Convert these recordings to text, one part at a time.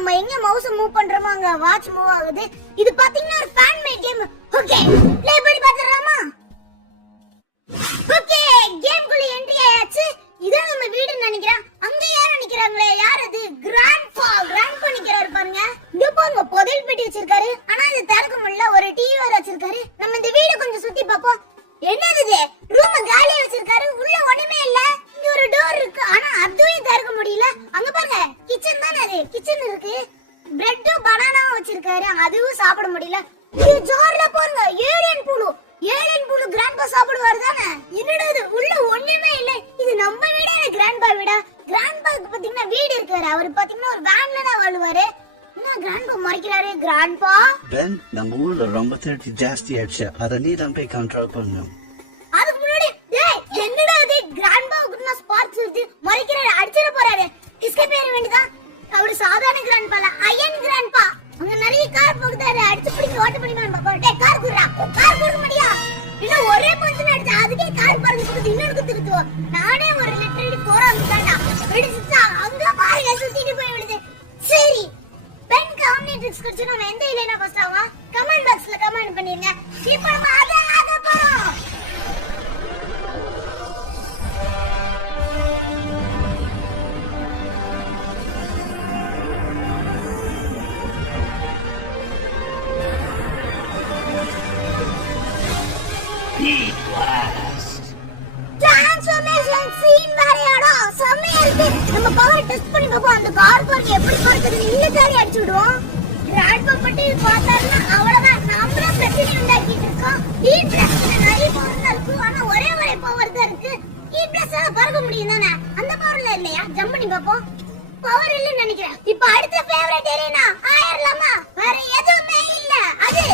நம்ம எங்க mouse move பண்றோமோ அங்க வாட்ச் மூவ் ஆகுது. இது பாத்தீங்கன்னா ஒரு fan mat game. Okay play பண்ணி பாத்துறலாமா? ஓகே கேம் குள்ள என்ட்ரி ஆயாச்சு. இதான் நம்ம வீடுன்னு நினைக்கிறேன். அங்க யார் நிக்கிறாங்களே, யார் அது? கிராண்ட்பா நிக்கிறாரு பாருங்க. இங்க பாருங்க புதையல் பெட்டி வச்சிருக்காரு. ஆனா இது திறக்க முடியல. ஒரு டிவி வேற வச்சிருக்காரு. நம்ம இந்த வீடு கொஞ்சம் சுத்தி பாப்போம். என்னது இது? ரூம் காலியா வச்சிருக்காரு. உள்ள ஒண்ணுமே இல்ல. இங்க ஒரு டோர் இருக்கு. ஆனா அதுவும் திறக்க முடியல. அங்க பாருங்க கிச்சன் தானே அது. கிச்சன் இருக்கு. பிரெட்டும் பனானாவும் வச்சிருக்காரு. அதுவும் சாப்பிட முடியல. இது ஜார்ல பாருங்க ஏலியன் புழு. ஏலியன் புழு கிராண்ட்பா சாப்பிடுவாரு தானே? என்னடா இது? உள்ள ஒண்ணுமே இல்ல. இது நம்ம வீடா இல்ல கிராண்ட்பா வீடா? கிராண்ட்பாக்கு பாத்தீங்கன்னா வீடு இருக்காரு. அவர் பாத்தீங்கன்னா ஒரு வேன்ல தான் வாழுவாரு. என்ன கிராண்ட்பா மறைக்கிறாரு? கிராண்ட்பா Ben நம்ம ஊர்ல ரொம்ப திருட்டு ஜாஸ்தி ஆயிடுச்சு. அதை நீ தான் போய் கண்ட்ரோல் பண்ணணும். அதுக்கு முன்னாடி டேய் என்னடா இது? கிராண்ட்பாவுக்கு நான் ஸ்பார்க்ஸ் வருது. மறைக்கிறாரு. அடிச்சிர போறாரு. எஸ்கேப் ஆக வேண்டியதா? அவரு சாதாரண கிராண்ட்பா இல்ல, அயன் கிராண்ட்பா. அங்க நிறைய கார் போகுதாரு. அடிச்சு பிடிச்சு ஓட்ட பண்ணிக்கலாம் பாப்பா. டேய் கார் குடுறா. கார் குடுக்க முடியா? இல்ல ஒரே பஞ்சன் அடிச்சு அதுக்கே கார் பறந்து போகுது. இன்னொரு திட்டுவோம். நானே ஒரு லிட்டரலி போறாங்க தான்டா. வெடிச்சுச்சா அங்க பாருங்க சுத்திட்டு போய் விடுது. சரி பென் காம்பினேட்டர்ஸ் குடிச்சு நம்ம எந்த இல்லைனா ஃபர்ஸ்ட் ஆவா? கமெண்ட் பாக்ஸ்ல கமெண்ட் பண்ணிருங்க. இப்போ நம்ம அத போறோம். டிரான்ஸ்ஃபர்மேஷன் சீன் வரையாடா செமையா இருக்கு. நம்ம பவர் டெஸ்ட் பண்ணி பாப்போம். அந்த கார் பார்க்க எப்படி பறக்குது இந்த காரி அடிச்சு விடுவோம். ராட்பா பட்டி பார்த்தாருன்னா அவ்வளவுதான். நம்மள பிரச்சனை உண்டாக்கிட்டு இருக்கோம். ஈ பிளஸ்ல நிறைய பவர் இருக்கு. ஆனா ஒரே பவர் தான் இருக்கு. ஈ பிளஸ்ல பறக்க முடியும் தானே? அந்த பவர்ல இல்லையா? ஜம்ப் பண்ணி பாப்போம். பவர் இல்லன்னு நினைக்கிறேன். இப்போ அடுத்த ஃபேவரட் ஏரியானா ஆயிரலாமா? வேற எதுவுமே இல்ல. அது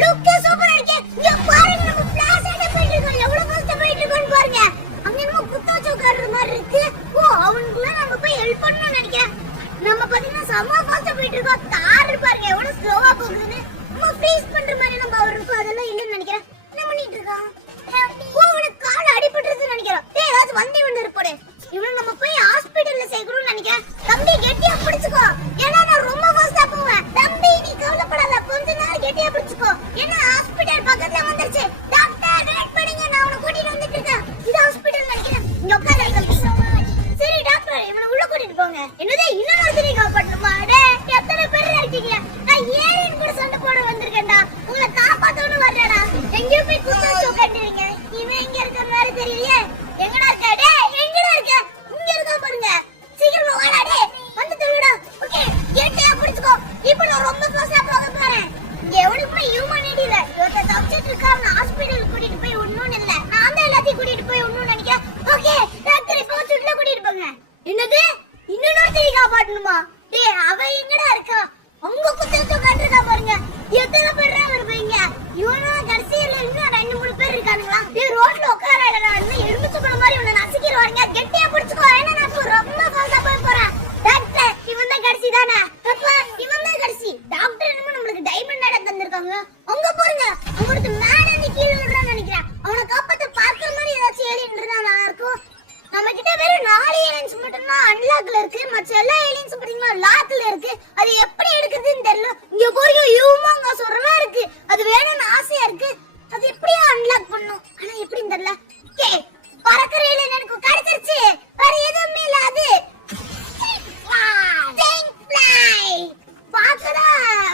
லுக் சூப்பரா இருக்கு. இங்க பாருங்க நம்ம ஃபிளாஷ் ஆட போயிட்டு இருக்கோம். எவ்வளவு ஃபாஸ்டா போயிட்டு இருக்கோம்னு பாருங்க. அங்க நம்ம குத்தா சோக்காடுற மாதிரி இருக்கு. ஓ அவனுக்குள்ள நம்ம போய் ஹெல்ப் பண்ணனும்னு நினைக்கிறேன். நம்ம பாத்தீங்கன்னா செம்ம ஃபாஸ்டா போயிட்டு இருக்கோம். கார் பாருங்க எவ்வளவு ஸ்லோவா போகுதுன்னு. நம்ம ஃப்ரீஸ் பண்ற மாதிரி நம்ம அவர் இருக்கும். அதெல்லாம் இல்லன்னு நினைக்கிறேன். என்ன பண்ணிட்டு இருக்கான்? ஓ அவனுக்கு கால் அடிபட்டுருச்சுன்னு நினைக்கிறேன். டேய் ஏதாவது வண்டி வந்து இருப்போடு. இவனை நம்ம போய் ஹாஸ்பிடல்ல சேர்க்கணும்னு நினைக்கிறேன். தம்பி கெட்டியா பிடிச்சுக்கோ. ஏன்னா நான் ரொம்ப ஃபாஸ்டா போவேன். தம்பி நீ கவலைப்படாத. கொஞ்ச நேரம் கெட்டியா பிடிச்சுக்கோ. ஏன்னா ஹாஸ்பிடல் பக்கத்துல வந்துருச்சு. டாக்டர் வெயிட் பண்ணுங்க. நான் உன்னை கூட்டிட்டு வந்துட்டு இருக்கேன். இது ஹாஸ்பிடல் நினைக்கிறேன். இங்க உட்காரு. சரி டாக்டர் இவனை உள்ள கூட்டிட்டு போங்க. என்னது இன்னொரு திரி காப்பாட்டணுமா? டேய் எத்தனை பேர் இருக்கீங்க? நான் ஏலியன் கூட சண்டை போட வந்திருக்கேன்டா. உங்களை காப்பாத்தணும் வரடா. எங்கேயோ போய் குத்தா சோக்காண்டீங்க. இவன் எங்க இருக்க மாதிரி தெரியலையே. எங்கடா இருக்க? டேய் எங்கடா இருக்க? இங்க இருக்கா பாருங்க. சீக்கிரமா வாடா டேய். வந்து திருடா. ஓகே கேட்டியா பிடிச்சுக்கோ. இப்போ நான் ரொம்ப ஃபாஸ்டா போக போறேன். இங்க எவனுக்குமே ஹியூமனிட்டி இல்ல. இவத்த தப்பிச்சிட்டு இருக்காரு. ஹாஸ்பிடல் கூட்டிட்டு போய் ஒண்ணும் இல்ல. நான் தான் எல்லாத்தையும் கூட்டிட்டு போய் ஒண்ணும் நினைக்கிறேன். ஓகே டாக்டர் இப்போ சுட்ல கூட்டிட்டு போங்க. என்னது இன்னொரு திரி காப்பாட்டணுமா? டேய் அவ எங்கடா இருக்கா? அங்க குத்தச்சோ காட்டுறா பாருங்க. எத்தனை பேர் வருவீங்க? இவனா கடைசியில இன்னும் 2-3 பேர் இருக்கானுங்களா? டேய் ரோட்ல உட்காரடா. இன்னும் எலுமிச்சை மாதிரி உன்னை நசிக்கிடுவாங்க. கெட்டியா பிடிச்சுக்கோ. ஏன்னா நான் ரொம்ப ஃபாஸ்டா போய் போறேன். டாக்டர் இவன் தான் கடைசி தானே? அப்பா இவன் தான் கடைசி. டாக்டர் என்னமோ நம்மளுக்கு டைமண்ட் மேடம் தந்திருக்காங்க. அங்க பாருங்க அவனுக்கு மேல இருந்து கீழே விடுறான்னு நினைக்கிறேன். அவனை காப்பாத்த பார்க்குற மாதிரி ஏதாச்சும் ஏலியன் இருந்தா நல்லா இருக்கும். நம்ம கிட்ட வெறும் 4 ஏலியன்ஸ் மட்டும் தான் அன்லாக்ல இருக்கு. மற்ற எல்லா ஏலியன்ஸ் பாத்தீங்கன்னா லாக்ல இருக்கு. அது எப்படி எடுக்குதுன்னு தெரியல. இங்க பாருங்க யூமாங்க சொல்றதா இருக்கு. அது வேணும்னு ஆசையா இருக்கு. அது எப்படியா அன்லாக் பண்ணும்? ஆனா எப்படின்னு தெரியல. ஓகே பறக்கிற ஏலியன் எனக்கு கிடைச்சிருச்சு. வேற எதுவுமே இல்ல. அது பாக்கதா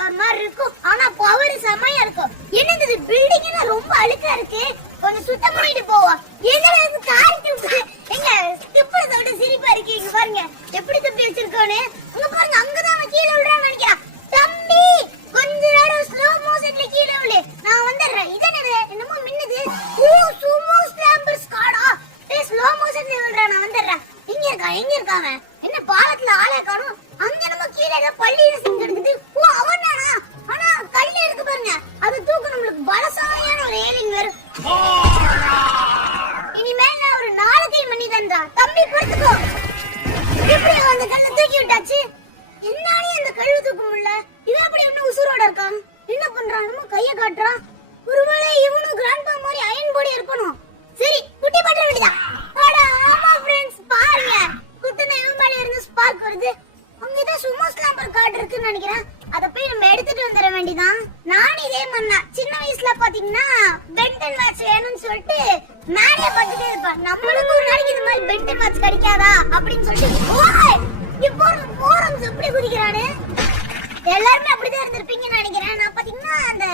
ஒரு மாதிரி இருக்கும். ஆனா பவர் செமையா இருக்கும். என்னது பில்டிங் எல்லாம் ரொம்ப அழுக்கா இருக்கு. கொஞ்சம் சுத்தம் பண்ணிட்டு போவோம். என்னடா இது கார் டியூப்? எங்க டிப்பர சவுண்ட் சிரிப்பா இருக்கு. இங்க பாருங்க எப்படி தப்பி வச்சிருக்கானே. அங்க பாருங்க அங்கதான் அவன் கீழே விடுறான்னு நினைக்கிறேன். தம்பி கொஞ்ச நேரம் ஸ்லோ மோஷன்ல கீழே விழு. நான் வந்துடுறேன். இதனது என்னமோ மின்னுது. ஓ சுமோ ஸ்லாம்பர்ஸ் காடா. டேய் ஸ்லோ மோஷன்ல விடுறா. நான் வந்துடுறேன். எங்க இருக்காங்க? என்ன பாலத்துல ஆளே காணோம். அங்க நம்ம கீழே பள்ளியில செஞ்சிருக்குது. ஓ அவனானா? ஆனா கல்ல இருக்கு பாருங்க. அது தூக்கு நம்மளுக்கு பலசாலியான ஒரு ஏலியன் வரும். இனிமே நான் ஒரு 4 கை மணி தந்தா. தம்பி பொறுத்துக்கோ. எப்படி அந்த கல்ல தூக்கி விட்டாச்சு? என்னாலே அந்த கழுவு தூக்க முடியல. இவன் அப்படி இன்னும் உசுரோட இருக்கான். என்ன பண்றான்? நம்ம கைய காட்டுறான். ஒருவேளை இவனும் கிராண்ட்பா மாதிரி அயன் பாடி இருக்கணும். சரி குட்டி பண்ற வேண்டியதா. அட ஆமா फ्रेंड्स பாருங்க. குத்துன இவன் மேல இருந்து ஸ்பார்க் வருது. அங்கதான் சும்மா மேலே பார்த்துட்டே இருப்பா. நம்மளுக்கு ஒரு நாளைக்கு இந்த மாதிரி பென்டன் வாட்ச் கிடைக்காதா அப்படின்னு சொல்லிட்டு ஓய் இப்போ போரம்ஸ் எப்படி குதிக்கிறானு. எல்லாருமே அப்படிதான் இருந்திருப்பீங்கன்னு நினைக்கிறேன். நான் பாத்தீங்கன்னா அந்த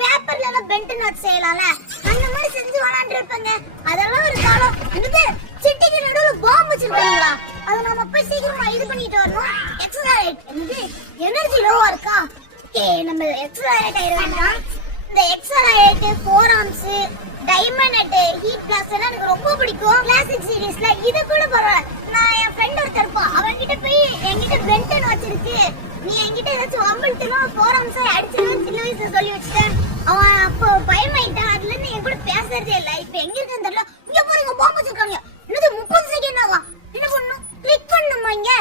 பேப்பர்ல எல்லாம் பென்டன் வாட்ச் செய்யலாம்ல, அந்த மாதிரி செஞ்சு விளையாண்டு இருப்பேங்க. அதெல்லாம் ஒரு காலம். இது சிட்டிக்கு நடுவுல பாம்பு வச்சிருக்காங்களா, அதை நம்ம போய் சீக்கிரமா இது பண்ணிட்டு வரணும். எக்ஸலரேட் இது எனர்ஜி லோவா இருக்கா, ஓகே நம்ம எக்ஸலரேட் ஆயிட வேண்டாம். இந்த accelerate four arms diamond head heat blast எல்லாம் எனக்கு ரொம்ப பிடிக்கும். கிளாசிக் சீரிஸ்ல இது கூட பரவாயில்ல. நான் என் ஃப்ரெண்ட் ஒருத்தர் இருப்பான், அவன்கிட்ட போய் என்கிட்ட பென்டன் வச்சிருக்கு, நீ என்கிட்ட ஏதாச்சும் வம்பிள்ட்டுனா ஃபோராம்ஸ் அடிச்சிருவேன் சின்ன வயசுல சொல்லி வச்சுட்டேன். அவன் அப்போ பயமாயிட்டான். அதுல இருந்து என் கூட பேசுறதே இல்ல. இப்ப எங்க இருக்குன்னு தெரியல. இங்க பாருங்க பாம்பு வச்சிருக்காங்க. இன்னும் 30 செகண்ட் ஆகும். என்ன பண்ணணும்? கிளிக் பண்ணணுமா? இங்க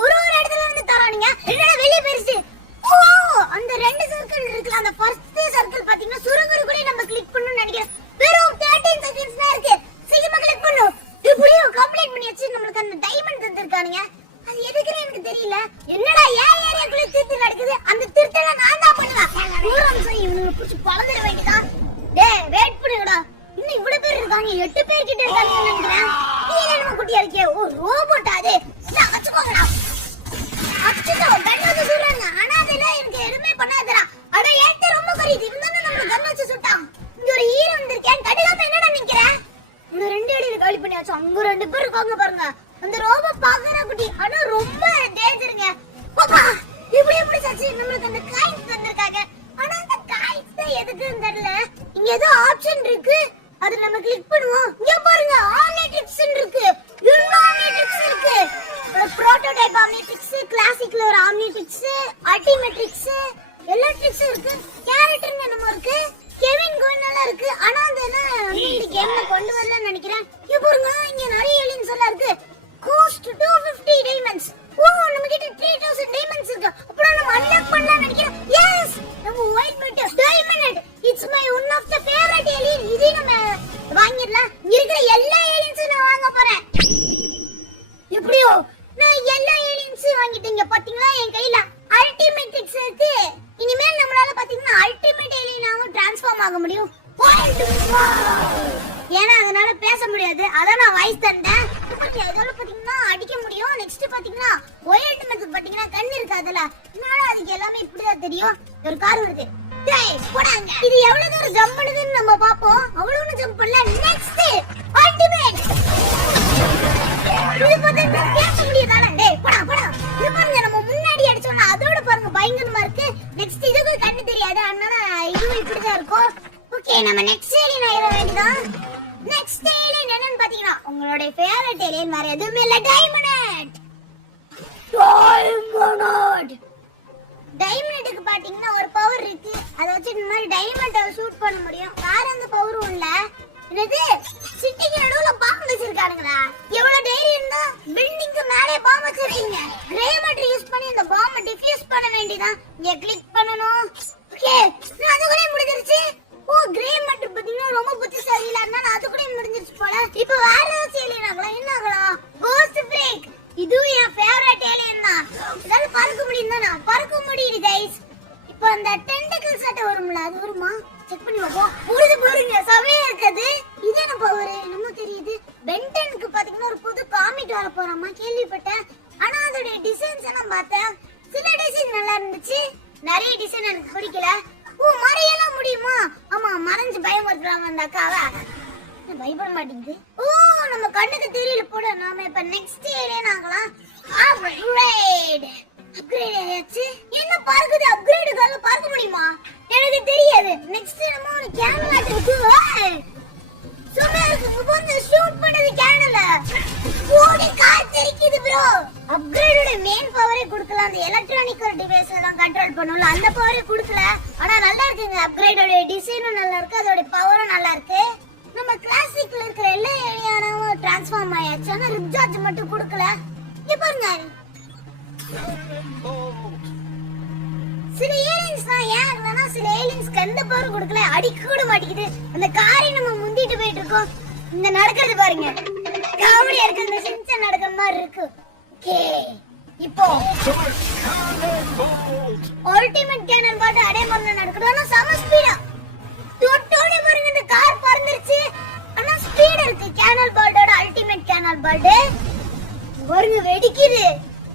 ஒரு இடத்துல இருந்து தரானுங்க. என்னடா வெளிய போயிருச்சு. ஓ அந்த 2 சர்க்கிள் இருக்குல, அந்த ஃபர்ஸ்ட் சர்க்கிள் பாத்தீங்கன்னா சுரங்கரு கூட நம்ம கிளிக் பண்ணனும்னு நினைக்கிறேன். வெறும் 13 செகண்ட்ஸ் தான் இருக்கு. சீக்கிரமா கிளிக் பண்ணு. இப்படியே கம்ப்ளீட் பண்ணியாச்சு. நம்மளுக்கு அந்த டைமண்ட் தந்திருக்கானுங்க. அது எதுக்குன்னு எனக்கு தெரியல. என்னடா ஏன் ஏரியாக்குள்ள திருட்டு நடக்குது? அந்த திருட்டல நான் தான் பண்ணுவேன். ஊரம் சரி இவனுக்கு புடிச்சு பழதற வேண்டியதா. டேய் வெயிட் பண்ணுங்கடா. இன்னும் இவ்வளவு பேர் இருக்காங்க. 8 பேர் கிட்ட இருக்காங்கன்னு நினைக்கிறேன். நீ என்ன குட்டியா இருக்கே? ஓ ரோபோட் அது. அச்சுக்கோங்கடா. அச்சுக்கோ கண்ணால சுடுறாங்க. ஆனா அதெல்லாம் எனக்கு எதுவுமே பண்ணாதடா. அட ஏத்த ரொம்ப கரியுது. இவன் நம்ம கண்ண வச்சு சுட்டான். இங்க ஒரு ஈர வந்திருக்கேன். கடுகாம என்னடா நிக்கிற? இந்த 2 அடியில காலி பண்ணியாச்சு. அங்க 2 பேர் இருக்காங்க பாருங்க. அந்த ரோபோ பாக்குற குட்டி ஆனா ரொம்ப டேஞ்சருங்க. பாப்பா இப்படி எப்படி சச்சி நமக்கு அந்த காயின்ஸ் தந்திருக்காங்க. ஆனா அந்த காயின்ஸ் எதுக்குன்னு தெரியல. இங்க ஏதோ ஆப்ஷன் இருக்கு, அது நம்ம கிளிக் பண்ணுவோம். இங்க பாருங்க ஆம்னிட்ரிக்ஸ் இருக்கு, இன்னும் ஆம்னிட்ரிக்ஸ் இருக்கு. ஒரு புரோட்டோடைப் ஆம்னிட்ரிக்ஸ், கிளாசிக்ல ஒரு ஆம்னிட்ரிக்ஸ், அல்டிமேட்ரிக்ஸ், எல்லா ட்ரிக்ஸும் இருக்கு. கேரக்டர்ங்க நம்ம இருக்கு, கெவின் கோயினெல்லாம் இருக்கு. ஆனா அந்த இந்த கேம்ல கொண்டு வரலன்னு நினைக்கிறேன். இங்க பாருங்க இங்க நிறைய ஏலியன்ஸ் எல்லாம் இருக்கு. Cost 250 diamonds. ஓ நம்ம கிட்ட 3000 டைமண்ட்ஸ் இருக்கு. அப்புறம் நம்ம அன்லாக் பண்ணலாம் நினைக்கிறேன். எஸ் நம்ம white meat diamond. It's my one of the favourite alien. இது நம்ம வாங்கிடலாம். இருக்கிற எல்லா ஏலியன்ஸும் நான் வாங்க போறேன். எப்படியோ நான் எல்லா ஏலியன்ஸும் வாங்கிட்டீங்க பாத்தீங்களா. என் கையில அல்டிமேட்ரிக்ஸ் இருக்கு. இனிமேல் நம்மளால பாத்தீங்கன்னா அல்டிமேட் ஏலியனாவும் டிரான்ஸ்ஃபார்ம் ஆக முடியும். ஏன்னா அதனால பேச முடியாது, அதான் நான் வாய்ஸ் தந்தேன். இதோட பாத்தீங்கன்னா அடிக்க முடியும். நெக்ஸ்ட் பாத்தீங்கன்னா ஒயிட் மெத்தட் பாத்தீங்கன்னா கண் இருக்காதுல, இதனால அதுக்கு எல்லாமே இப்படிதான் தெரியும். ஒரு கார் வருது. டேய் போடாங்க. இது எவ்வளவு தூரம் ஜம்ப் பண்ணுதுன்னு நம்ம பாப்போம். அவ்வளவு ஜம்ப் பண்ணல. Next ultimate. இது பாத்தீங்கன்னா பேச முடியாதால. டேய் போடா போடா. இது பாருங்க நம்ம முன்னாடி அடிச்சோம்னா அதோட பாருங்க பயங்கரமா இருக்கு. நெக்ஸ்ட் இதுக்கு கண்ணு தெரியாது, அதனால இதுவும் இப்படிதான் இருக்கும். ஓகே நம்ம நெக்ஸ்ட் ஏலியன் ஆயிர வேண்டியதான். நெக்ஸ்ட் ஏலியன் என்னன்னு பாத்தீங்கன்னா உங்களோட ஃபேவரட் ஏலியன் வேற எதுவுமே இல்ல, டைமண்ட். டைமண்டுக்கு பாத்தீங்கன்னா ஒரு பவர் இருக்கு. அதை வச்சு இந்த மாதிரி டைமண்டை ஷூட் பண்ண முடியும். வேற எந்த பவரும் இல்ல. என்னது சிட்டிக்கு நடுவுல பாம்பு வச்சிருக்கானுங்களா? எவ்வளவு தைரியம் இருந்தா பில்டிங்க்கு மேலே பாம்பு வச்சிருக்கீங்க. கிரே மேட்டர் யூஸ் பண்ணி இந்த பாம்பை டிஃப்யூஸ் பண்ண வேண்டியதான். இங்க கிளிக் பண்ணனும். ஓகே நான் அதுக்குள்ளே முடிஞ்சிருச்சு. ஓ கிரே மேட்டர் பாத்தீங்கன்னா ரொம்ப புத்திசாலி இல்ல, அதனால அதுக்குள்ளே முடிஞ்சிருச்சு போல. இப்போ வேற ஏதாச்சும் ஏலியனாங்களா? என்ன ஆகலாம்? Ghost freak. இதுவும் என் ஃபேவரட் ஏலியன் தான். இதால பறக்க முடியும் தானே? பறக்க முடியுது கைஸ். இப்போ அந்த டென்டக்கிள் சட்டை வரும்ல, அது வருமா? செக் பண்ணி பாப்போம். புரிது பாருங்க சமையா இருக்குது. இது என்ன பவர் என்னமோ தெரியுது. பென்டனுக்கு பாத்தீங்கன்னா ஒரு புது காமிட் வர போறாமா கேள்விப்பட்டேன். ஆனா அதோட டிசைன்ஸ் எல்லாம் பார்த்தேன். சில டிசைன் நல்லா இருந்துச்சு, நிறைய டிசைன் எனக்கு பிடிக்கல. ஓ மறையெல்லாம் முடியுமா? ஆமா மறைஞ்சு பயமுறுத்துறாங்க அந்த அக்காவை. பயப்பட மாட்டேங்குது. ஓ நம்ம கண்ணுக்கு தெரியல போட. நாம இப்ப நெக்ஸ்ட் ஏலியன் ஆகலாம். அப்கிரேட். அப்கிரேட் ஆயாச்சு. என்ன பறக்குது? அப்கிரேடுக்காக பறக்க முடியுமா? எனக்கு தெரியாது. நெக்ஸ்ட் நம்ம ஒரு கேமரா இருக்கு. சும்மா இருக்கு போந்து ஷூட் பண்ணது கேனல. ஓடி கார் தெரிக்குது bro. அப்கிரேடோட மெயின் பவரே கொடுக்கலாம். அந்த எலக்ட்ரானிக்கல் டிவைஸ் எல்லாம் கண்ட்ரோல் பண்ணும்ல, அந்த பவரே கொடுக்கல. ஆனா நல்லா இருக்குங்க. அப்கிரேடோட டிசைனும் நல்லா இருக்கு, அதோட பவரும் நல்லா இருக்கு. நம்ம கிளாசிக்ல இருக்கிற எல்லா ஏலியனாவும் டிரான்ஸ்ஃபார்ம் ஆயாச்சு. ஆனா ரிப்சார்ஜ் மட்டும் கொடுக்கல. இங்க பாருங்க சில ஏலியன்ஸ் தான் ஏன் ஆகுதுன்னா சில ஏலியன்ஸ்க்கு எந்த பவரும் கொடுக்கல, அடிக்க கூட மாட்டேங்குது. அந்த காரை நம்ம முந்திட்டு போயிட்டு இருக்கோம். இந்த நடக்கிறது பாருங்க காமெடியா இருக்கு. இந்த சின்சன் நடக்கிற மாதிரி இருக்கு. ஓகே இப்போ அல்டிமேட் கேனன் பாட்டு அடைமொழில நடக்குது. ஆனா சம ஸ்பீடா தொட்டோட பாருங்க இந்த கார் பறந்துருச்சு. ஆனா கேனல் பால்டோட அல்டிமேட் கேனல் பால்ட் பாருங்க வெடிக்குது.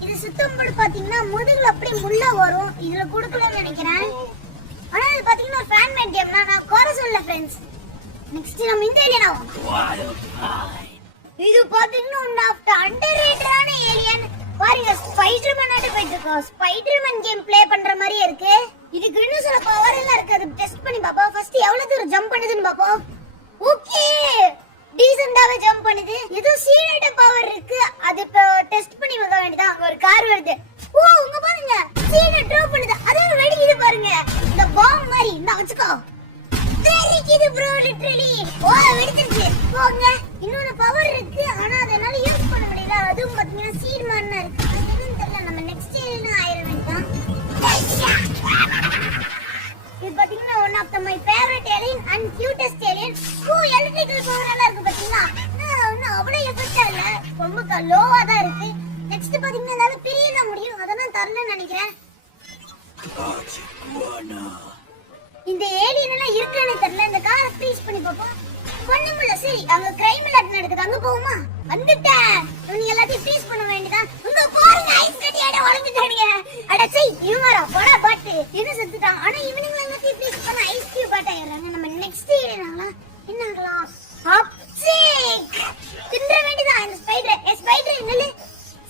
இது சுத்தம் பண்ணி பாத்தீங்கன்னா முதுகுல அப்படியே முள்ள வரும். இதுல குடுக்கலன்னு நினைக்கிறேன். ஆனா இது பாத்தீங்கன்னா ஃபேன் மேட் கேம் நான் குறை சொல்ல फ्रेंड्स. நெக்ஸ்ட் நம்ம இந்த ஏலியன் ஆகும். இது பாத்தீங்கன்னா ஒன் ஆஃப் தி அண்டர்ரேட்டடான ஏலியன். பாருங்க ஸ்பைடர்மேன் ஆட்ட போயிட்டு இருக்கோம். ஸ்பைடர்மேன் கேம் ப்ளே பண்ற மாதிரியே இருக்கு. இது கிரினோசோல பவர் எல்லாம் இருக்கு. அது டெஸ்ட் பண்ணி பாப்பா. ஃபர்ஸ்ட் எவ்வளவு தூரம் ஜம்ப் பண்ணுதுன்னு பாப்போம். ஓகே டீசன்ட்டாவே ஜம்ப் பண்ணுது. ஏதோ சீனேட்ட பவர் இருக்கு. அது இப்ப டெஸ்ட் பண்ணி பார்க்க வேண்டியதா. அங்க ஒரு கார் வருது. ஓ உங்க பாருங்க சீனை ட்ராப் பண்ணுது. அதே வெடிக்குது பாருங்க. இந்த பாம் மாதிரி இந்த வச்சுக்கோ. வெடிக்குது ப்ரோ லிட்டரலி. ஓ வெடிச்சிருச்சு. போங்க இன்னொரு பவர் இருக்கு. ஆனா அதனால யூஸ் பண்ண முடியல. அதுவும் பாத்தீங்கன்னா சீன் மாதிரி இருக்கு. அதுவும் தெரியல. நம்ம நெக்ஸ்ட் ஏலியன் ஆயிர வேண்டாம். இது பாத்தீங்கன்னா one of my favourite alien and cutest alien. Oh electrical power எல்லாம் இருக்கு பாத்தீங்களா. இன்னும் அவ்வளவு எஃபெக்ட்டா இல்ல. ரொம்ப லோவா தான் இருக்கு. நெக்ஸ்ட் பாத்தீங்கன்னா என்னால பிரியல முடியும். அதெல்லாம் தரலன்னு நினைக்கிறேன். இந்த ஏலியன் எல்லாம் இருக்கானே தெரியல. இந்த காரை ஃப்ரீஸ் பண்ணி பாப்போம். ஒண்ணுமில்ல. சரி அங்க கிரைம் லாட் நடக்குது. அங்க போவோமா? வந்துட்டேன். நீங்க எல்லாத்தையும் ஃப்ரீஸ் பண்ண வேண்டியதா. உங்க பாருங்க ஐஸ் கட்டியாட வளர்ந்துட்டானுங்க. அட சை இவரா போடா பாட்டு என்ன செத்துட்டான். ஆனா இவனுங்க எல்லாத்தையும் ஃப்ரீஸ் பண்ண ஐஸ் கியூப் ஆட்டாயிராங்க. நம்ம நெக்ஸ்ட் ஏலியனாங்களா என்ன ஆகலாம்? ஹப்சிக் தின்ற வேண்டியதா. இந்த ஸ்பைடர் என்னல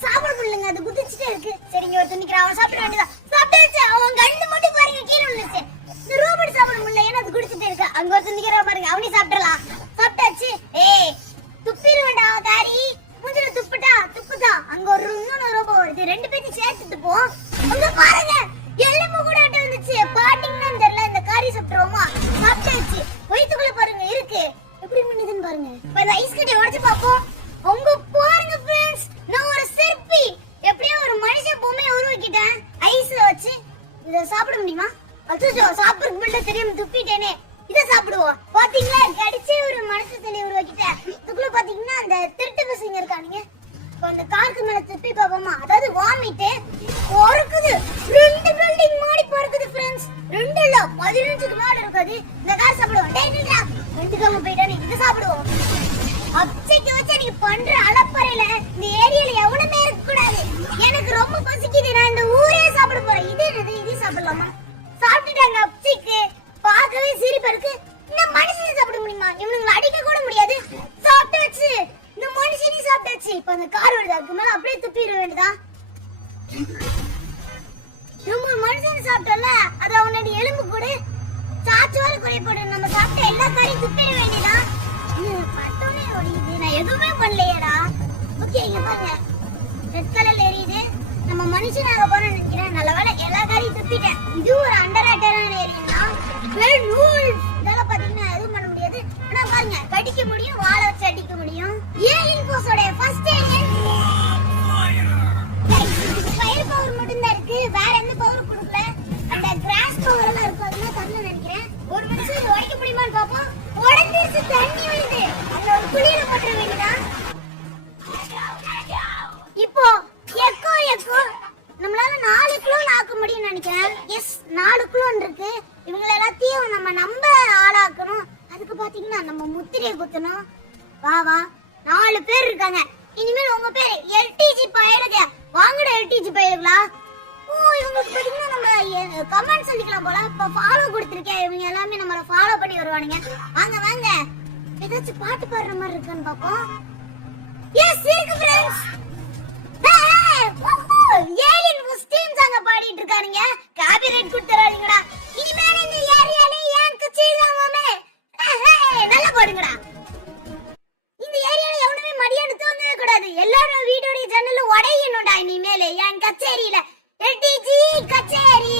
சாப்பிட முடியலங்க. அது குதிச்சிட்டே இருக்கு. சரிங்க ஒரு துணிக்கிறா. அவன் சாப்பிட வேண்டியதா. சாப்பிட்டாச்சு. அவன் கண்ணு மட்டும் பாருங்க கீழே விழுந்துச்சு. இந்த ரோபோட் சாப்பிட முடியல. ஏன்னா அது குடிச்சிட்டே இருக்கு. அங்க ஒரு துணிக்கிறா பாருங்க. அவனே சாப்பிடலாம். சாப்பிட்டாச்சு. ஏய் துப்பிட வேண்டாம் காரி. மூஞ்சில துப்புதா. அங்க ஒரு இன்னொரு ரோபோ வருது. ரெண்டு பேரும் சேர்த்து துப்போம். அங்க பாருங்க எலும்பு கூட அட்ட வந்துச்சு. பாட்டிங்கன்னா தெரியல. இந்த காரி சாப்பிட்டுருவோமா? சாப்பிட்டாச்சு. வயித்துக்குள்ள பாருங்க இருக்கு. எப்படி பண்ணுதுன்னு பாருங்க. இப்ப இந்த ஐஸ் கட்டி உடைச்சு பாப்போம். அவங்க பாருங்க फ्रेंड्स. நான் ஒரு சிற்பி. எப்படியோ ஒரு மனுஷ பொம்மையை உருவாக்கிட்டேன் ஐஸ்ல வச்சு. இத சாப்பிட முடியுமா? அச்சோ சாப்பிடுறதுக்கு முன்னாடி தெரியாம துப்பிட்டேனே. இத சாப்பிடுவோம். பாத்தீங்களா கடிச்சு ஒரு மனுஷ தலையை உருவாக்கிட்டேன். இதுக்குள்ள பாத்தீங்கன்னா அந்த திருட்டு பசங்க இருக்கானுங்க. இப்போ அந்த காருக்கு மேல துப்பி பாப்போமா? அதாவது வாமிட் பொறுக்குது. 2 பில்டிங் மாடி பொறுக்குது फ्रेंड्स. 2 இல்ல 15க்கு மேல இருக்குது. இந்த கார் சாப்பிடுவோம். டேய் நில்றா. ரெண்டுக்காம போய்டானே. இத சாப்பிடுவோம். அப்செட் வச்சு நீ பண்ற அலப்பறையில இந்த ஏரியால எவனுமே இருக்க கூடாது. எனக்கு ரொம்ப பசிக்குது. நான் இந்த ஊரே சாப்பிட போறேன். இது என்னது? இது சாப்பிடலாமா? சாப்பிட்டுட்டாங்க அப்சிக்கு. பார்க்கவே சிரிப்பா இருக்கு. இந்த மனுஷனை சாப்பிட முடியுமா? இவனுங்களை அடிக்க கூட முடியாது. சாப்பிட்டாச்சு. இந்த மனுஷனையும் சாப்பிட்டாச்சு. இப்ப அந்த கார் வருது. அதுக்கு மேல அப்படியே துப்பிட வேண்டியதா. நம்ம மனுஷனை சாப்பிட்டோம்ல அது அவனோட எலும்பு கூட சாச்சு வர குறைப்படும். நம்ம சாப்பிட்ட எல்லா காரையும் துப்பிட வேண்டியதா. பட்டோனே ஓடிது. நான் எதுவுமே பண்ணலையேடா. ஓகே இங்க பாருங்க ரெட் கலர்ல எரியுது. நம்ம மனுஷனாக போறோம்னு நினைக்கிறேன். நல்ல வேளை எல்லா காரையும் துப்பிட்டேன். இது ஒரு அண்டர்ரேட்டடான ஏரியா. வெல் ரூல்ஸ் இதெல்லாம் பாத்தீங்கன்னா எதுவும் பண்ண முடியாது. ஆனா பாருங்க கடிக்க முடியும். வாளை வச்சு அடிக்க முடியும். ஏலியன் போஸோட ஃபர்ஸ்ட் ஏலியன் ஃபயர் பவர் மட்டும் தான் இருக்கு. வேற எந்த பவரும் கொடுக்கல. அந்த கிராஸ் பவர் எல்லாம் இருக்கு. அதெல்லாம் தரல நினைக்கிறேன். ஒரு நிமிஷம் இது உடைக்க முடியுமான்னு பாப்போம். உடைஞ்சிருச்சு. தண்ணி வருது. அந்த ஒரு குளியல போட்டுற வேண்டியதா. இப்போ எக்கோ நம்மளால 4 குளோன் ஆக்க முடியும்னு நினைக்கிறேன். எஸ் 4 குளோன் இருக்கு. இவங்க எல்லாத்தையும் நம்ம ஆளாக்கணும். அதுக்கு பாத்தீங்கன்னா நம்ம முத்திரையை குத்தணும். வா 4 பேர் இருக்காங்க. இனிமேல் உங்க பேரு எல்டிஜி பயலுக. வாங்கடா எல்டிஜி பயலுகளா. ஓ இவங்களுக்கு பாத்தீங்கன்னா நம்ம கமெண்ட் சொல்லிக்கலாம் போல. இப்ப ஃபாலோ கொடுத்திருக்கேன். இவங்க எல்லாமே நம்மள ஃபாலோ பண்ணி வருவானுங்க. வாங்க ஏதாச்சும் பாட்டு பாடுற மாதிரி இருக்கான்னு பாப்போம். எஸ் இருக்கு फ्रेंड्स. ஏலியன் முஸ்லிம் சாங்க பாடிட்டு இருக்கானுங்க. காப்பிரைட் கொடுத்துறாதீங்கடா. இனிமேல் இந்த ஏரியால ஏன் கச்சேரியாமே நல்லா பாடுங்கடா. இந்த ஏரியால எவனுமே மடியாடு தூங்கவே கூடாது. எல்லாரும் வீட்டோட ஜன்னல உடையணும்டா. இனிமேல் ஏன் கச்சேரியில எல்டிஜி கச்சேரி.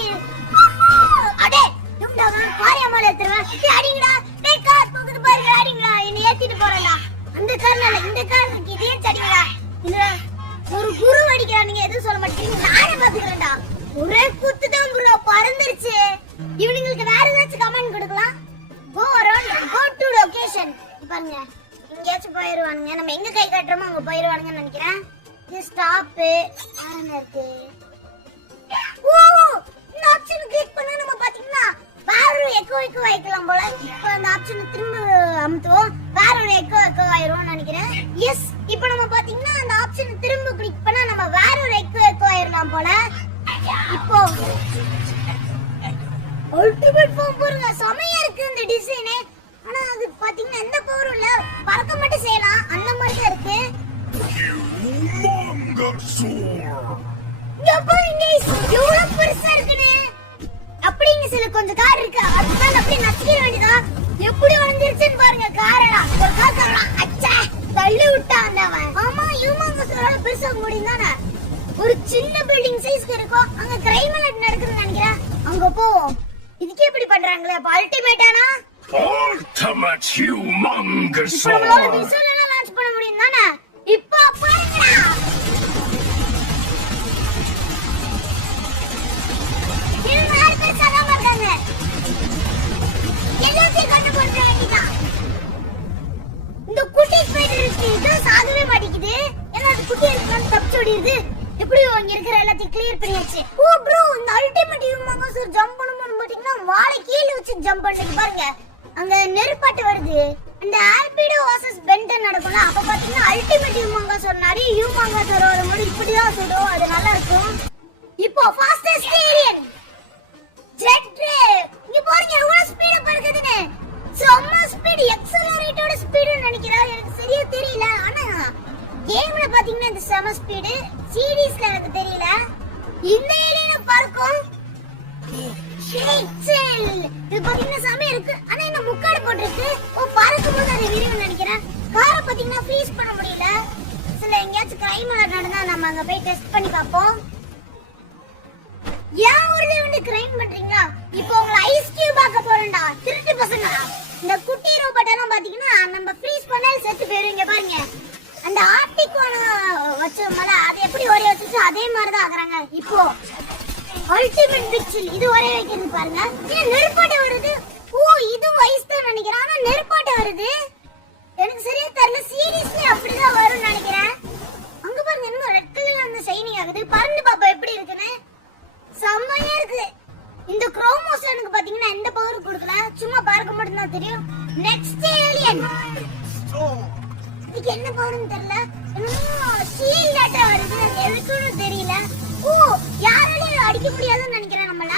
அடே தும்டாமா பாரியமால ஏத்துறேன். அடிங்கடா. டேய் கார் போகுது பாருங்க. அடிங்கடா. என்ன ஏத்திட்டு போறடா. அந்த கார்னால இந்த கார் இருக்கு. இதே சடிங்கடா. இந்த ஒரு குரு அடிக்கிறானுங்க. எதுவும் சொல்ல மாட்டீங்க. நானே பாத்துக்கிறேன்டா. ஒரே குத்து தான் ப்ரோ பறந்துருச்சு. இவனுங்களுக்கு வேற ஏதாச்சும் கமெண்ட் கொடுக்கலாம். Go around go to location. பாருங்க எங்கேயாச்சும் போயிருவானுங்க. நம்ம எங்க கை காட்டுறோமோ அங்க போயிருவானுங்கன்னு நினைக்கிறேன். இது ஸ்டாப் ஆன் இருக்கு. ஓ இந்த ஆப்ஷன் கிளிக் பண்ணா நம்ம பாத்தீங்கன்னா வேற ஒரு எக்கோ வைக்கலாம் போல. இப்போ அந்த ஆப்ஷனை திரும்ப அமுத்துவோம், வேற ஒரு எக்கோ ஆயிரும்னு நினைக்கிறேன். எஸ், இப்போ நம்ம பாத்தீங்கன்னா அந்த ஆப்ஷனை திரும்ப கிளிக் பண்ணா நம்ம வேற ஒரு எக்கோ ஆயிரலாம் போல. இப்போ அல்டிமேட் ஃபார்ம் பாருங்க, செமையா இருக்கு இந்த டிசைன். ஆனா அது பாத்தீங்கன்னா எந்த பவரும் இல்ல, பறக்க மட்டும் செய்யலாம், அந்த மாதிரி தான் இருக்கு. இங்க பாருங்க எவ்வளவு பெருசா இருக்குன்னு. அப்படிங்க சில கொஞ்சம் கார் இருக்கு, அதுதான் அப்படியே நச்சுக்கிற வேண்டியதா. எப்படி வளர்ந்துருச்சுன்னு பாருங்க காரெல்லாம். ஒரு கார் அச்சா தள்ளி விட்டான் அவன். ஆமா, ஹியூமங்கஸோட பெருசாக முடியும் தானே. ஒரு சின்ன பில்டிங் சைஸ்க்கு இருக்கும், அங்க கிரைம் அலர்ட் நடக்குதுன்னு நினைக்கிறேன். அங்க போவோம். இதுக்கு எப்படி பண்றாங்களே, அப்ப அல்டிமேட்டானா Ultimate humongous இப்போ நம்மளால விசுவலா லான்ச் பண்ண முடியும் தானே. இப்போ பாருங்கடா, இது நாலு பேர் சதாம இருக்காங்க. எல்லாத்தையும் கண்டுபிடிச்ச வேண்டியதான். இந்த குட்டி ஸ்பைடர் இருக்கு, இது சாகவே மாட்டேங்குது. ஏன்னா அது குட்டி இருக்கான்னு தப்பிச்சோடிடுது. எப்படியோ இங்க இருக்கிற எல்லாத்தையும் கிளியர் பண்ணியாச்சு. ஓ ப்ரோ, இந்த அல்டிமேட் ஹியூமங்கஸ் ஜம்ப் பண்ணும்போது பாத்தீங்கன்னா வாளை கீழ வச்சு ஜம்ப் பண்ணிட்டு பாருங்க. அங்க நெருப்பாட்டு வருது. அந்த ஆல்பிடோ vs பென்டன் நடக்கும்ல, அப்ப பாத்தீங்கன்னா அல்டிமேட் ஹியூமங்கஸ் ஒரு நிறைய ஹியூமங்கஸ் வரும்போது இப்படிதான் சுடும், அது நல்லா இருக்கும். இப்போ ஃபாஸ்டஸ்ட் ஏலியன் ஜெட் ரே, இங்க பாருங்க எவ்வளவு ஸ்பீடா பறக்குதுன்னு. செம்ம ஸ்பீட், எக்ஸலரேட்டோட ஸ்பீடுன்னு நினைக்கிறேன், எனக்கு சரியா தெரியல. ஆனா கேம்ல பாத்தீங்கன்னா இந்த செம ஸ்பீடு, சீரிஸ்ல எனக்கு தெரியல. இந்த ஏலியன பறக்கும். இது பாத்தீங்கன்னா செமையா இருக்கு, ஆனா என்ன முக்காடு போட்டுருக்கு. ஓ, பறக்கும் போது அது விரிவுன்னு நினைக்கிறேன். காரை பாத்தீங்கன்னா ஃப்ரீஸ் பண்ண முடியல. சில எங்கேயாச்சும் கிரைம் நடந்தா நம்ம அங்க போய் டெஸ்ட் பண்ணி பார்ப்போம். ஏன் ஊர்ல வந்து கிரைம் பண்றீங்களா? இப்போ உங்களை ஐஸ் கியூப் ஆக்க போறேன்டா, திருட்டு பசங்களா. இந்த குட்டி ரோபோட் எல்லாம் பாத்தீங்கன்னா நம்ம ஃப்ரீஸ் பண்ணாலும் செத்து போயிருவீங்க பாருங்க. அந்த ஆர்டிக் வச்சோம்ல, அது எப்படி ஒரே வச்சுச்சு அதே மாதிரி தான் ஆக்குறாங்க. இப்போ அல்டிமேட் பிக்சல் இது ஒரே வைக்கிறது பாருங்க. இது நெருப்பாட்ட வருது. ஓ, இது வைஸ் தான் நினைக்கிறேன், ஆனா நெருப்பாட்ட வருது. எனக்கு சரியா தெரியல, சீரியஸ்லி அப்படிதான் வரும்னு நினைக்கிறேன். அங்க பாருங்க இன்னும் ரெட் கலர்ல அந்த ஷைனிங் ஆகுது. பறந்து பாப்பா எப்படி இருக்குன்னு. செம்மையா இருக்கு. இந்த குரோமோஸ் எனக்கு பாத்தீங்கன்னா எந்த பவர் கொடுக்கல, சும்மா பார்க்க மட்டும் தான் தெரியும். நெக்ஸ்ட் ஏலியன், இதுக்கு என்ன பவர்னு தெரியல, ஷீல்ட் அட்டா வருது, எதுக்குன்னு தெரியல. ஓ, யாராலையும் அடிக்க முடியாதுன்னு நினைக்கிறேன் நம்மள.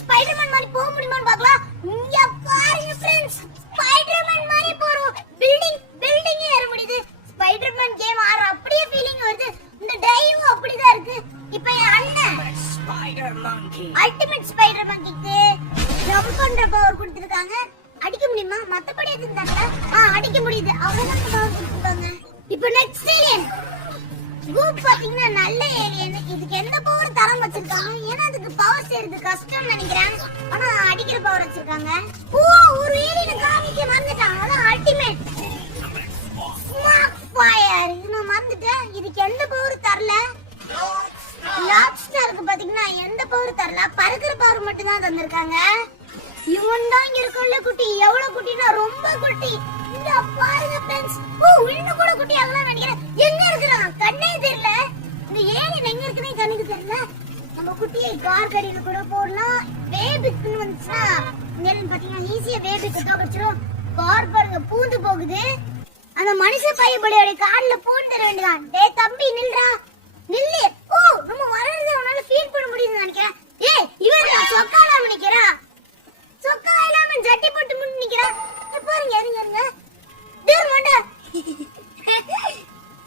ஸ்பைடர்மேன் மாதிரி போக முடியுமான்னு பார்க்கலாம். இங்க பாருங்க फ्रेंड्स, ஸ்பைடர்மேன் மாதிரி போறோம். பில்டிங் ஏற முடியுது. ஸ்பைடர்மேன் கேம் ஆற அப்படியே ஃபீலிங் வருது. இந்த டைவ் அப்படிதான் இருக்கு. இப்போ என் அண்ணன் ஸ்பைடர் மங்கி, அல்டிமேட் ஸ்பைடர் மங்கிக்கு ஜம்ப் பண்ற பவர் கொடுத்திருக்காங்க. அடிக்க முடியுமா? மத்தபடி எதுவும் தரல. அடிக்க முடியுது, அவ்வளவுதான் பவர் கொடுத்திருக்காங்க. இப்போ நெக்ஸ்ட் ஏலியன் கூப் பாத்தீங்கன்னா நல்ல ஏலியன். இதுக்கு எந்த பவர் தரம் வச்சிருக்காங்க, ஏன்னா அதுக்கு பவர் செய்யறது கஷ்டம்னு நினைக்கிறேன். ஆனா அடிக்கிற பவர் வச்சிருக்காங்க. ஓ, ஒரு ஏலியன் காமிக்க மறந்துட்டாங்க, அதான் அல்டிமேட் ஸ்மார்ட் ஃபயர். இது நான் மறந்துட்டேன், இதுக்கு எந்த பவர் தரல. லாப்ஸ்டருக்கு பாத்தீங்கன்னா எந்த பவர் தரல, பறக்கிற பவர் மட்டும் தான் தந்திருக்காங்க. இவன் தான் இங்க இருக்குள்ள குட்டி. எவ்வளவு குட்டினா ரொம்ப குட்டி. இங்க பாருங்க फ्रेंड्स. ஓ, இன்னும் கூட குட்டி ஆகலாம் நினைக்கிறேன். எங்க இருக்குறான் கண்ணே தெரியல. இந்த ஏலியன் எங்க இருக்குனே கண்ணுக்கு தெரியல. நம்ம குட்டியை கார் கடியில கூட போடலாம். வேபிக்னு வந்துச்சுனா ஏலியன் பாத்தீங்கன்னா ஈஸியா வேபிக் தோக்கச்சிரும். கார் பாருங்க பூந்து போகுது. அந்த மனுஷ பையபடியோட கால்ல பூந்து தர வேண்டியதான். டேய் தம்பி நில்றா, நில்லு. ஓ, நம்ம வரது அவனால ஃபீல் பண்ண முடியுதுன்னு நினைக்கிறேன். ஏய், இவன் சொக்காலாம் நினைக்கிறா, சொக்கா இல்லாம ஜட்டி போட்டு முன்னு நிக்கிறா. பாருங்க இருங்க டேர் வாடா.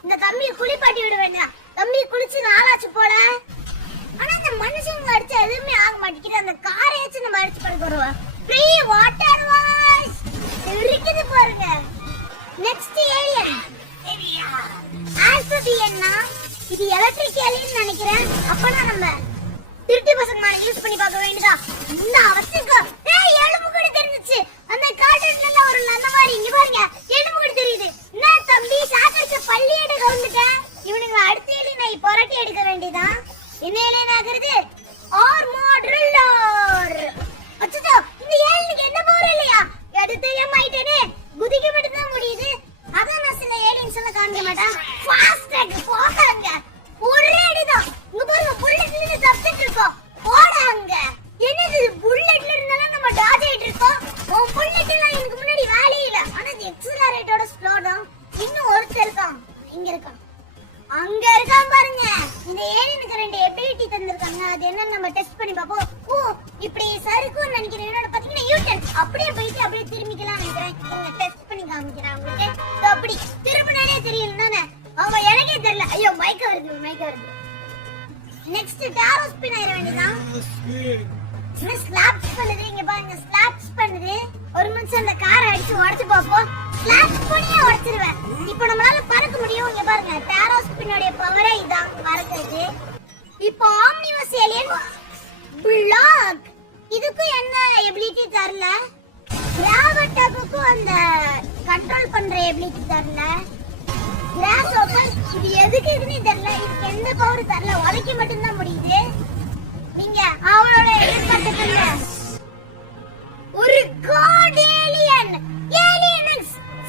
இந்த தம்பியை குளிப்பாட்டி விட வேண்டாம். தம்பி குளிச்சு நாளாச்சு போல. ஆனா இந்த மனுஷங்க அடிச்சு எதுவுமே ஆக மாட்டேங்குது. அந்த காரையாச்சும் நம்ம அடிச்சு படுக்க வருவோம். ஃப்ரீ வாட்டர் வாஷ் இருக்குது பாருங்க. நெக்ஸ்ட் ஏலியன் ஆல்பபியன்னா, இது எலக்ட்ரிக் ஏலியன் நினைக்கிறேன். அப்பனா நம்ம திருட்டி பசங்க மாதிரி யூஸ் பண்ணி பார்க்க வேண்டியதா. இந்த அவசியக்கோ. ஏய், எலும்பு கூட தெரிஞ்சிச்சு. அந்த கார்ட்டூன்ல ஒரு நல்ல மாதிரி இங்க பாருங்க எலும்பு கூட தெரியுது. என்ன தம்பி சாக்கடிச்ச பள்ளி எடுக்க வந்துட்டேன். இவனுங்க அடுத்த ஏலி நான் புரட்டி எடுக்க வேண்டியதா. என்ன ஏலியன் ஆகுறது? ஆர்மோட்ரில்லர். அச்சச்சோ, இந்த ஏலியனுக்கு என்ன பவர் இல்லையா? எடுத்து ஏமாயிட்டேனே. குதிக்க மட்டும் தான் முடியுது. அதான் நான் சில ஏலியன்ஸ் எல்லாம் காமிக்க மாட்டேன். ஃபாஸ்ட் ட்ராக் போகாங்க. ஒரே அடிதான். இங்க பாருங்க புல்லட்ல தப்பிட்டு இருக்கோம். போடாங்க. அது என்னன்னு நம்ம டெஸ்ட் பண்ணி பாப்போம். ஓ இப்படி சறுக்கும்னு நினைக்கிறேன். என்னோட பாத்தீங்கன்னா யூட்டன் அப்படியே போயிட்டு அப்படியே திரும்பிக்கலாம் நினைக்கிறேன். இங்க டெஸ்ட் பண்ணி காமிக்கிறேன் உங்களுக்கு. So, அப்படி திரும்பினாலே தெரியும் தானே. அவ எனக்கே தெரியல. ஐயோ மைக் வருது. நெக்ஸ்ட் டாரோ ஸ்பின் ஆயிர வேண்டியதான். ஸ்லாப்ஸ் பண்ணுது. இங்க பாருங்க ஸ்லாப்ஸ் பண்ணுது. ஒரு நிமிஷம் அந்த காரை அடிச்சு உடைச்சு பாப்போம். ஸ்லாப்ஸ் பண்ணியே உடைச்சிருவேன். இப்போ நம்மளால பறக்க முடியும். இங்க பாருங்க டாரோ ஸ்பின்னோட பவரே இதான் பறக்குது. இப்போ ஆம்னிவஸ் ஏலியன் பிளாக் இதுக்கு என்ன எபிலிட்டி தரல. கிராவட்டாக்கு அந்த கண்ட்ரோல் பண்ற எபிலிட்டி தரல. கிராஸ் ஓபன் இது எதுக்குன்னு தெரியல. இதுக்கு எந்த பவர் தரல. உதைக்க மட்டும் தான் முடியுது. நீங்க அவளோட எதிர்பார்த்துக்கல ஒரு காட் ஏலியன்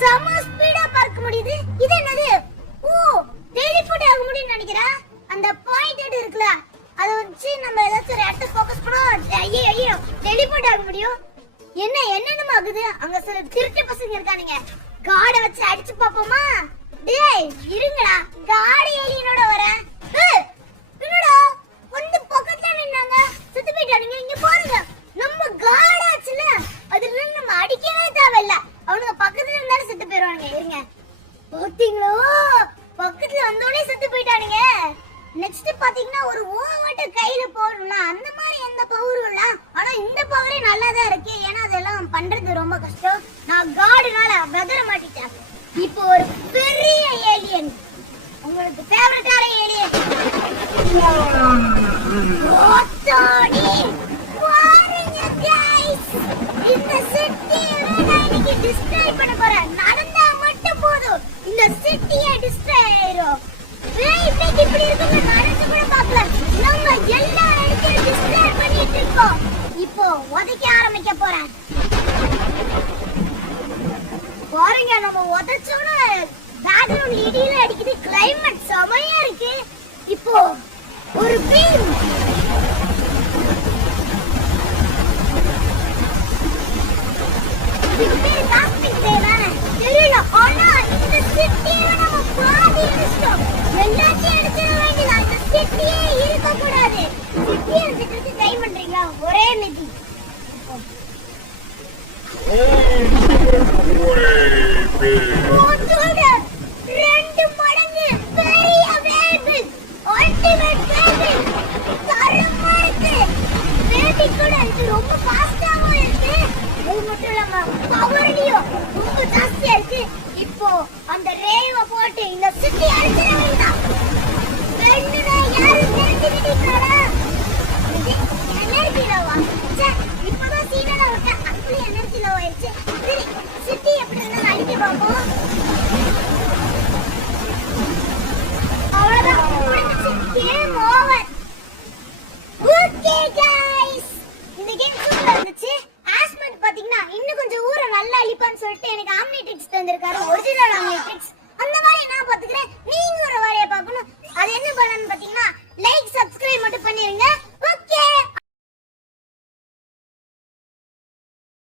சம ஸ்பீடா பறக்க முடியுது. இது என்னது? ஓ டெலிபோர்ட் ஆக முடியும்னு நினைக்கிறேன். அந்த பாயிண்டட் இருக்குல அத வச்சு நம்ம ஏதாச்சும் ஒரு இடத்தை ஃபோக்கஸ் பண்ணா ஐயோ டெலிபோர்ட் ஆக முடியும். என்னென்னமா ஆகுது. அங்க சில திருட்டு பசங்க இருக்கானுங்க. காடை வச்சு அடிச்சு பாப்போமா? டேய் இருங்கடா காட் ஏலியனோட வரேன். என்னடா வந்து பக்கத்துல நின்னாங்க செத்து போயிட்டானுங்க. இங்க பாருங்க நம்ம காடாச்சுல அதுல நம்ம அடிக்கவே தேவையில்ல. அவனுங்க பக்கத்துல இருந்தாலும் செத்து போயிடுவானுங்க. இருங்க பாத்தீங்களோ பக்கத்துல வந்தோடனே செத்து போயிட்டானுங்க. நெக்ஸ்ட் பாத்தீங்கன்னா ஒரு ஓவட்ட கையில போடணும்னா அந்த மாதிரி எந்த பவரும் இல்ல. ஆனா இந்த பவரே நல்லா தான் இருக்கு. ஏன்னா அதெல்லாம் பண்றது ரொம்ப கஷ்டம். நான் காடுனால வெதற மாட்டிட்டேன். இப்போ ஒரு பெரிய ஏலியன் உங்களுக்கு ஃபேவரட்டான ஏலியன் பாருங்க गाइस. இந்த சிட்டியை நான் இன்னைக்கு டிஸ்ட்ராய் பண்ண போறேன். நடந்தா மட்டும் போதும் இந்த சிட்டியை டிஸ்ட்ராய் ஆயிரும். இன்னைக்கு இப்படி இருக்குன்னு நடந்து கூட பார்க்கல. நம்ம எல்லா இடத்தையும் டிஸ்ட்ராய் பண்ணிட்டு இருக்கோம். இப்போ உதைக்க ஆரம்பிக்க போறேன். பாருங்க நம்ம உதைச்சோன்னா பேக்ரவுண்ட் இடியில அடிக்குது. கிளைமேட் செமையா இருக்கு. இப்போ ஒரு பீம் தெரியல. ஆனா இந்த சிட்டியை நம்ம பாதி அடிச்சிட்டோம். எல்லாத்தையும் அடிச்சிட வேண்டியது. அந்த சிட்டியே இருக்க கூடாது. சிட்டியை அடிச்சிட்டு ட்ரை பண்றீங்களா? ஒரே நிதி ரெண்டு மடங்கு பெரிய வேபிள் அல்டிமேட் வேபிள் தரமா இருக்கு. வேபி கூட இது ரொம்ப ஃபாஸ்டாவும் இருக்கு. அது மட்டும் இல்லாம பவர்லயும் ரொம்ப ஜாஸ்தியா இருக்கு. இப்போ அந்த ரேவ போட்டு இந்த சிட்டி அடிச்சிட வேண்டாம். ரெண்டுனா யாரு தெரிஞ்சுக்கிட்டீங்களா? எனர்ஜி லவா இப்பதான் சீனா விட்டேன். அப்படி எனர்ஜி லவ் ஆயிடுச்சு. சரி சிட்டி எப்படி இருந்தாலும் அடிக்க பார்ப்போம். அவ்வளவுதான் முடிஞ்சிச்சு. Game over. ஓகே गाइस இந்த கேம் சூப்பரா இருந்துச்சு. ஆஸ்மெண்ட் பாத்தீங்கன்னா இன்னும் கொஞ்சம் ஊரை நல்லா அழிப்பான்னு சொல்லிட்டு எனக்கு ஆம்னிட்ரிக்ஸ் தந்திருக்காரு. Original Omnitrix. அந்த மாதிரி நான் பாத்துக்கிறேன். நீங்க ஒரு வேலையை பார்க்கணும். அது என்ன பண்ணணும்னு பாத்தீங்கன்னா லைக் சப்ஸ்கிரைப் மட்டும் பண்ணி